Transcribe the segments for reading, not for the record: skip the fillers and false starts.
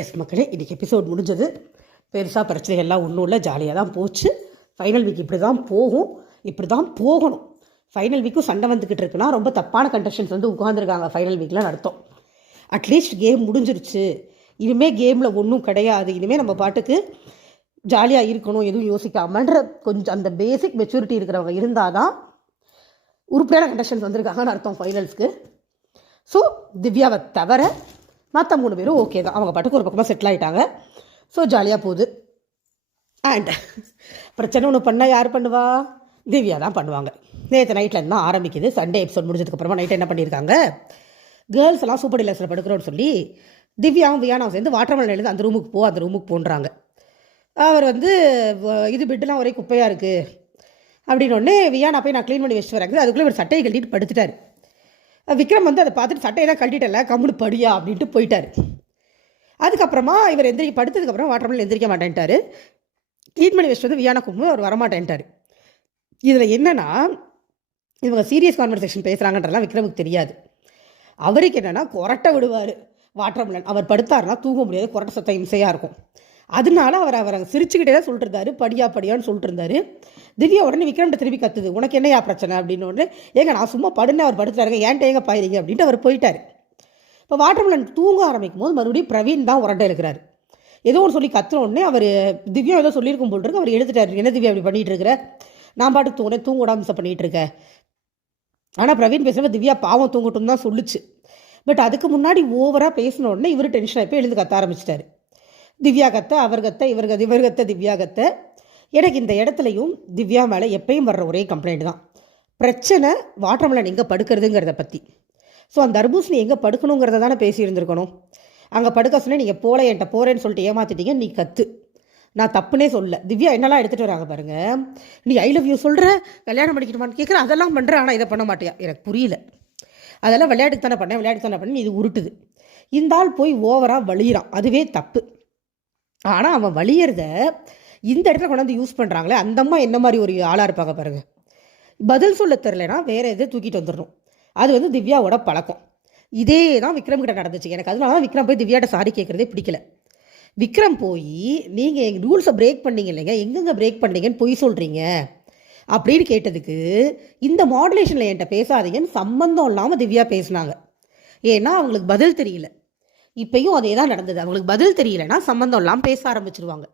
S மக்களே, இன்றைக்கி episode முடிஞ்சது. பெருசாக பிரச்சனைகள்லாம் ஒன்றும் இல்லை, ஜாலியாக தான் போச்சு. ஃபைனல் வீக் இப்படி தான் போகும், இப்படி தான் போகணும். ஃபைனல் வீக்கும் சண்டை வந்துக்கிட்டு இருக்குன்னா ரொம்ப தப்பான கண்டெஸ்டன்ஸ் வந்து உட்காந்துருக்காங்க ஃபைனல் வீக்கில் நடத்தும். அட்லீஸ்ட் கேம் முடிஞ்சிருச்சு, இனிமேல் கேமில் ஒன்றும் கிடையாது, இனிமேல் நம்ம பாட்டுக்கு ஜாலியாக இருக்கணும், எதுவும் யோசிக்காமன்ற கொஞ்சம் அந்த பேசிக் மெச்சூரிட்டி இருக்கிறவங்க இருந்தால் தான் உருப்படியான கண்டெஸ்டன்ஸ் வந்திருக்காங்கன்னு அர்த்தம் ஃபைனல்ஸ்க்கு. ஸோ திவ்யாவை தவிர மற்ற 3 பேரும் ஓகே தான், அவங்க பாட்டுக்கு ஒரு பக்கமாக செட்டில் ஆகிட்டாங்க. ஸோ ஜாலியாக போகுது. அண்ட் பிரச்சனை ஒன்று பண்ணால் யார் பண்ணுவா? திவ்யா தான் பண்ணுவாங்க. நேற்று நைட்லேருந்து தான் ஆரம்பிக்குது. சண்டே எபிசோட் முடிஞ்சதுக்கப்புறமா நைட்டு என்ன பண்ணியிருக்காங்க, கேர்ள்ஸ் எல்லாம் சூப்பர் டீலக்ஸில் படுக்கிறோன்னு சொல்லி திவ்யாவும் வியானாவும் சேர்ந்து வாட்டர்மெலன் எழுந்து அந்த ரூமுக்கு போன்றாங்க. அவர் வந்து இது பெட்டெலாம் ஒரே குப்பையாக இருக்குது அப்படின்னு ஒன்று வியானா போய் நான் க்ளீன் பண்ணி வச்சுட்டு வராங்க. அதுக்குள்ளே ஒரு சட்டையை கழட்டிட்டு படுத்துட்டார். விக்ரம் வந்து அதை பார்த்துட்டு சட்டையெல்லாம் கழட்டிட்டல, கம்முனு படியா அப்படின்ட்டு போயிட்டார். அதுக்கப்புறமா இவர் படுத்ததுக்கப்புறம் வாட்டர்மெலன் எந்திரிக்க மாட்டேன்ட்டார். க்ளீன் பண்ணி வச்சுட்டு வந்து வியானா கும்பு அவர் வரமாட்டேன்ட்டார். இதில் என்னென்னா, இவங்க சீரியஸ் கான்வர்சேஷன் பேசுகிறாங்கன்றலாம் விக்ரமுக்கு தெரியாது. அவருக்கு என்னென்னா கொரட்டை விடுவார் வாட்டர்மெலன். அவர் படுத்தாருன்னா தூங்க முடியாது, கொரட்டை சத்தம் இம்சையாக இருக்கும். அதனால அவர் சிரிச்சுக்கிட்டே தான் சொல்லிட்டு இருந்தார், படியான்னு சொல்லிட்டு இருந்தார். திவ்யா உடனே விக்ரம்கிட்ட திருப்பி கத்துது, உனக்கு என்னையா பிரச்சனை அப்படின்னு ஒன்று. ஏங்க நான் சும்மா படுன்னு அவர் படுத்துறாருங்க, ஏன்ட்ட ஏங்க பாயிருங்க அப்படின்ட்டு அவர் போயிட்டார். இப்போ வாட்டர்மெலன் தூங்க ஆரம்பிக்கும் போது மறுபடியும் பிரவீன் தான் உரண்டை இருக்கிறார். ஏதோ ஒன்று சொல்லி கத்துனோடனே அவர் திவ்யா ஏதோ சொல்லியிருக்கும் போல் இருக்கு. அவர் எழுதிட்டார், என்ன திவ்யா அப்படி பண்ணிகிட்டு இருக்கிற, நான் பாட்டுக்கு தூங்க விடாம பண்ணிகிட்டு இருக்கேன். ஆனால் பிரவீன் பேசுகிறப்ப திவ்யா பாவம் தூங்கட்டும் தான் சொல்லிச்சு. பட் அதுக்கு முன்னாடி ஓவராக பேசின உடனே இவர் டென்ஷன் ஆகி எழுந்து கத்த ஆரம்பிச்சிட்டாரு. திவ்யா கத்த, அவர் கத்த, இவர் கத்த, திவ்யா கத்த. எனக்கு இந்த இடத்துலையும் திவ்யா மேலே எப்பயும் வர்ற ஒரே கம்ப்ளைண்ட் தான், பிரச்சனை வாட்டர்மெலன் எங்கே படுக்கிறதுங்கிறத பற்றி. ஸோ அந்த தர்பூசணி எங்கே படுக்கணுங்கிறத தானே பேசியிருந்துருக்கணும். அங்கே படுக்க சொன்னேன், நீங்கள் போல என்கிட்ட போகிறேன்னு சொல்லிட்டு ஏமாற்றிட்டீங்க, நீ கத்து. நான் தப்புனே சொல்ல. திவ்யா என்னெல்லாம் எடுத்துகிட்டு வராங்க பாருங்கள். நீ ஐ லவ் யூ சொல்கிற, கல்யாணம் பண்ணிக்கணுமான்னு கேட்குற, அதெல்லாம் பண்ணுற, ஆனால் இதை பண்ண மாட்டியா, எனக்கு புரியல. அதெல்லாம் விளையாட்டுக்கு தானே பண்ணேன், இது உருட்டுது. இந்த ஆள் போய் ஓவராக வலியிறான், அதுவே தப்பு. ஆனால் அவன் வலியறத இந்த இடத்துல கொண்டாந்து யூஸ் பண்ணுறாங்களே, அந்த அம்மா என்ன மாதிரி ஒரு ஆளாக இருப்பாங்க பாருங்கள். பதில் சொல்ல தெரிலனா வேறு எதை தூக்கிட்டு வந்துடணும். அது வந்து திவ்யாவோட பழக்கம். இதே தான் விக்ரம் கிட்ட நடந்துச்சு. எனக்கு அதனால தான் விக்ரம் போய் திவ்யாட்ட சாரி கேட்குறதே பிடிக்கல. விக்ரம் போய் நீங்கள் எங்கள் ரூல்ஸை பிரேக் பண்ணீங்க இல்லைங்க, எங்கெங்கே பிரேக் பண்ணீங்கன்னு பொய் சொல்கிறீங்க அப்படின்னு கேட்டதுக்கு, இந்த மாடுலேஷனில் என்கிட்ட பேசாதீங்கன்னு சம்மந்தம் இல்லாமல் திவ்யா பேசினாங்க. ஏன்னா அவங்களுக்கு பதில் தெரியல. இப்பயும் அதே தான் நடந்தது. அவங்களுக்கு பதில் தெரியலன்னா சம்மந்தம் இல்லாமல் பேச ஆரம்பிச்சிருவாங்க.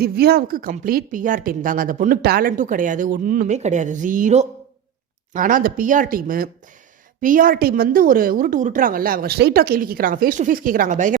திவ்யாவுக்கு கம்ப்ளீட் பிஆர் டீம் தாங்க. அந்த பொண்ணு டேலண்ட்டும் கிடையாது, ஒன்றுமே கிடையாது, 0. ஆனால் அந்த பிஆர் டீம் வந்து ஒரு உருட்டுறாங்கல்ல, அவங்க ஸ்ட்ரைட்டாக கேள்வி கேட்குறாங்க, ஃபேஸ் டு ஃபேஸ் கேட்குறாங்க, பயங்கர